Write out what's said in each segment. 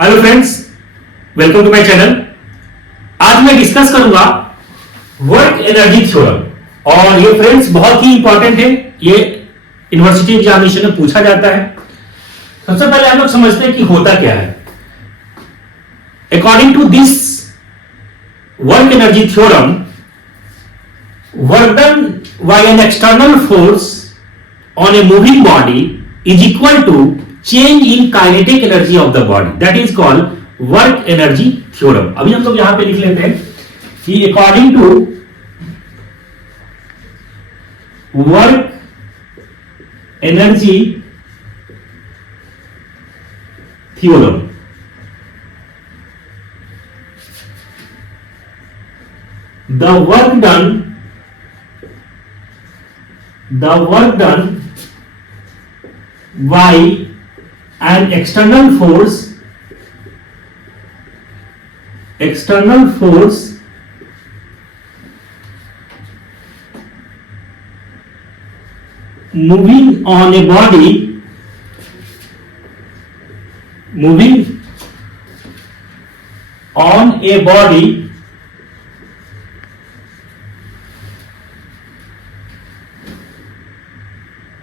Hello friends, welcome to my channel. आज मैं discuss करूंगा वर्क एनर्जी थ्योरम और ये फ्रेंड्स बहुत ही इंपॉर्टेंट है। ये यूनिवर्सिटी एग्जामिनेशन में पूछा जाता है। सबसे पहले हम लोग समझते हैं कि होता क्या है। According to this work energy theorem, work done by an external force on a moving body is equal to change in kinetic energy of the body, that is called work energy theorem। अभी हम लोग यहां पे लिख लेते हैं कि according to work energy theorem, the work done by an external force moving on a body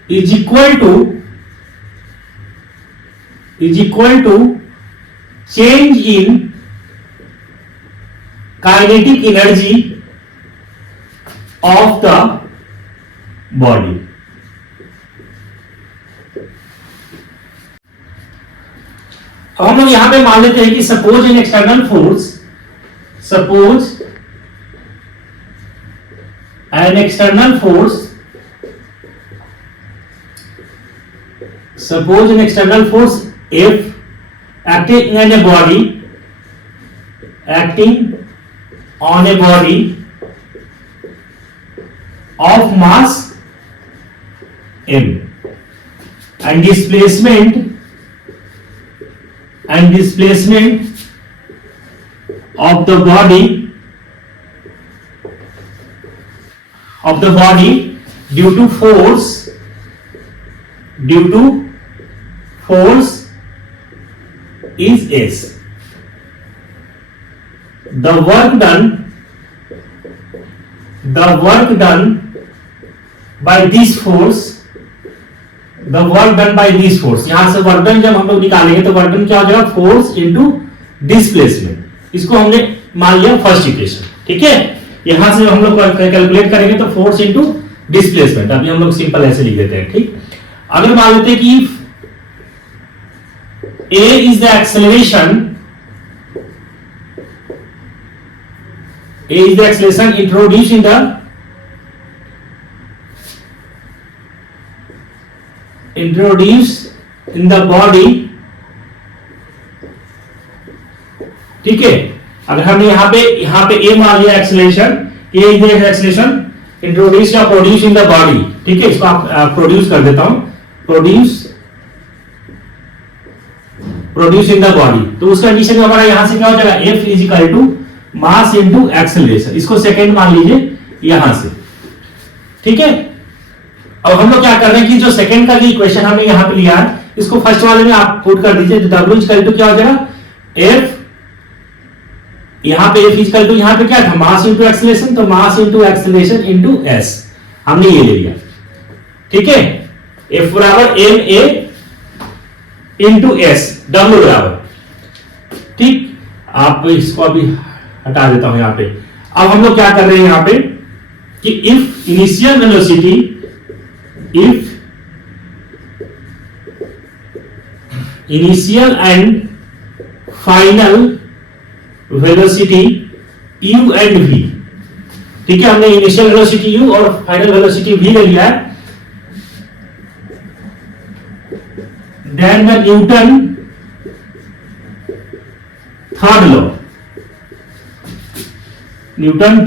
is equal to change in kinetic energy of the body। अब हम लोग यहां पे मान लेते हैं कि suppose N external force F acting on a body of mass m and displacement of the body due to force is S। The work done by this force, यहां से वर्क डन जब हम लोग निकालेंगे तो वर्क डन क्या हो जाएगा, फोर्स इनटू डिस्प्लेसमेंट। इसको हमने मान लिया फर्स्ट इक्वेशन, ठीक है। यहां से हम लोग कैलकुलेट करेंगे तो फोर्स इनटू डिस्प्लेसमेंट, अभी हम लोग सिंपल ऐसे लिख देते हैं, ठीक। अगर मान लेते हैं कि A is the acceleration introduced in the body, ठीक है। अगर हमने यहां पे A मान लिया acceleration, A is the acceleration introduced या प्रोड्यूस इन द बॉडी, ठीक है। इसको आप प्रोड्यूस कर देता हूं, प्रोड्यूस इन द बॉडी। तो उस कंडीशन में हमारा यहां से क्या हो जाएगा, F is equal to mass into acceleration. इसको सेकंड मान लीजिए यहां से, ठीक है। अब हम लोग क्या कर रहे हैं कि जो सेकंड का जो इक्वेशन हमने यहां पे लिया है, इसको फर्स्ट वाले में आप पुट कर दीजिए। तो W इक्वल टू क्या हो जाएगा, F, यहां पे F इक्वल टू यहां पे क्या था, मास इनटू एक्सेलरेशन, तो मास इनटू एक्सेलरेशन इनटू S हमने ये ले लिया, ठीक है। F बराबर ma इंटू एस, डब्ल्यू बराबर, ठीक। आप इसको अभी हटा देता हूं यहां पे। अब हम लोग क्या कर रहे हैं यहां पे कि if initial and final velocity u and v, ठीक है। हमने इनिशियल वेलोसिटी u और फाइनल वेलोसिटी v ले लिया है। Then the Newton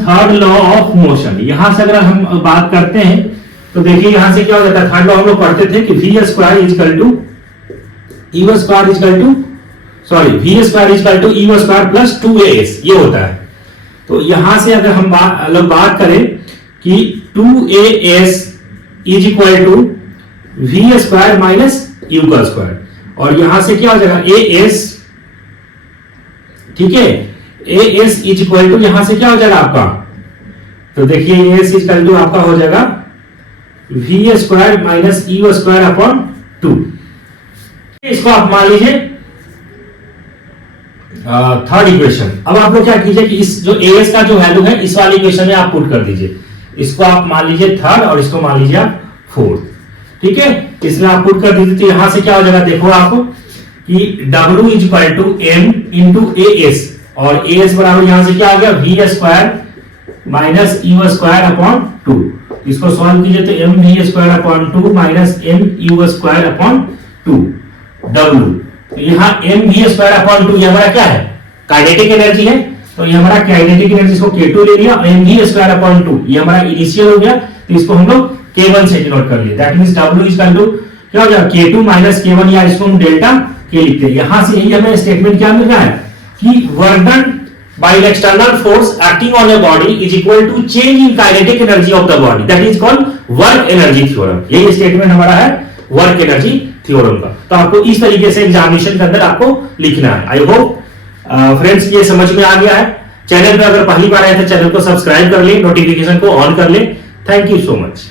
third law of motion, यहां से अगर हम बात करते हैं तो देखिए यहां से क्या हो जाता है। थर्ड लॉ हम लोग पढ़ते थे कि v square is equal to e square is equal to e square plus 2as, ये होता है। तो यहां से अगर हम बात करें कि 2as is equal to v square minus u का स्क्वायर, और यहां से क्या हो जाएगा as ठीक है, A S is equal to यहां से क्या हो जाएगा आपका, तो देखिए A S is equal to आपका हो जाएगा V square minus E square upon 2। इसको आप मान लीजिए थर्ड इक्वेशन। अब आप लोग क्या कीजिए कि इस जो ए एस का जो वैल्यू है इस वाली इक्वेशन में आप पुट कर दीजिए, इसको आप मान लीजिए थर्ड और इसको मान लीजिए आप फोर्थ, ठीक है। इसमें आप पुट कर दीजिए तो यहां से क्या हो जाएगा, देखो आप कि W is equal to m into A S, और ए एस बराबर यहां से क्या आ गया V square minus E square upon 2। इसको सॉल्व कीजिए तो M V square upon 2 minus M U square upon 2 W। तो यहाँ एम वी स्क्वायर अपॉन 2 ये हमारा क्या है, काइनेटिक एनर्जी है, तो ये हमारा काइनेटिक एनर्जी इसको K2 ले लिया, और एम वी स्क्वायर अपॉन 2 ये हमारा इनिशियल हो गया, तो इसको हम लोग K1 से डिनोट कर लिए। That means W is equal to क्या हो जाएगा K2 माइनस K1, या इसको हम डेल्टा K लिखते हैं। यहां से यही हमें स्टेटमेंट क्या मिल रहा है कि work done by an external force acting on a body is equal to change in kinetic energy of the body, that is called work energy theorem। यही स्टेटमेंट हमारा है वर्क एनर्जी थ्योरम का। तो आपको इस तरीके से एग्जामिनेशन के अंदर आपको लिखना है। आई होप फ्रेंड्स ये समझ में आ गया है। चैनल पे अगर पहली बार आए तो चैनल को सब्सक्राइब कर ले, नोटिफिकेशन को ऑन कर ले। Thank you so much.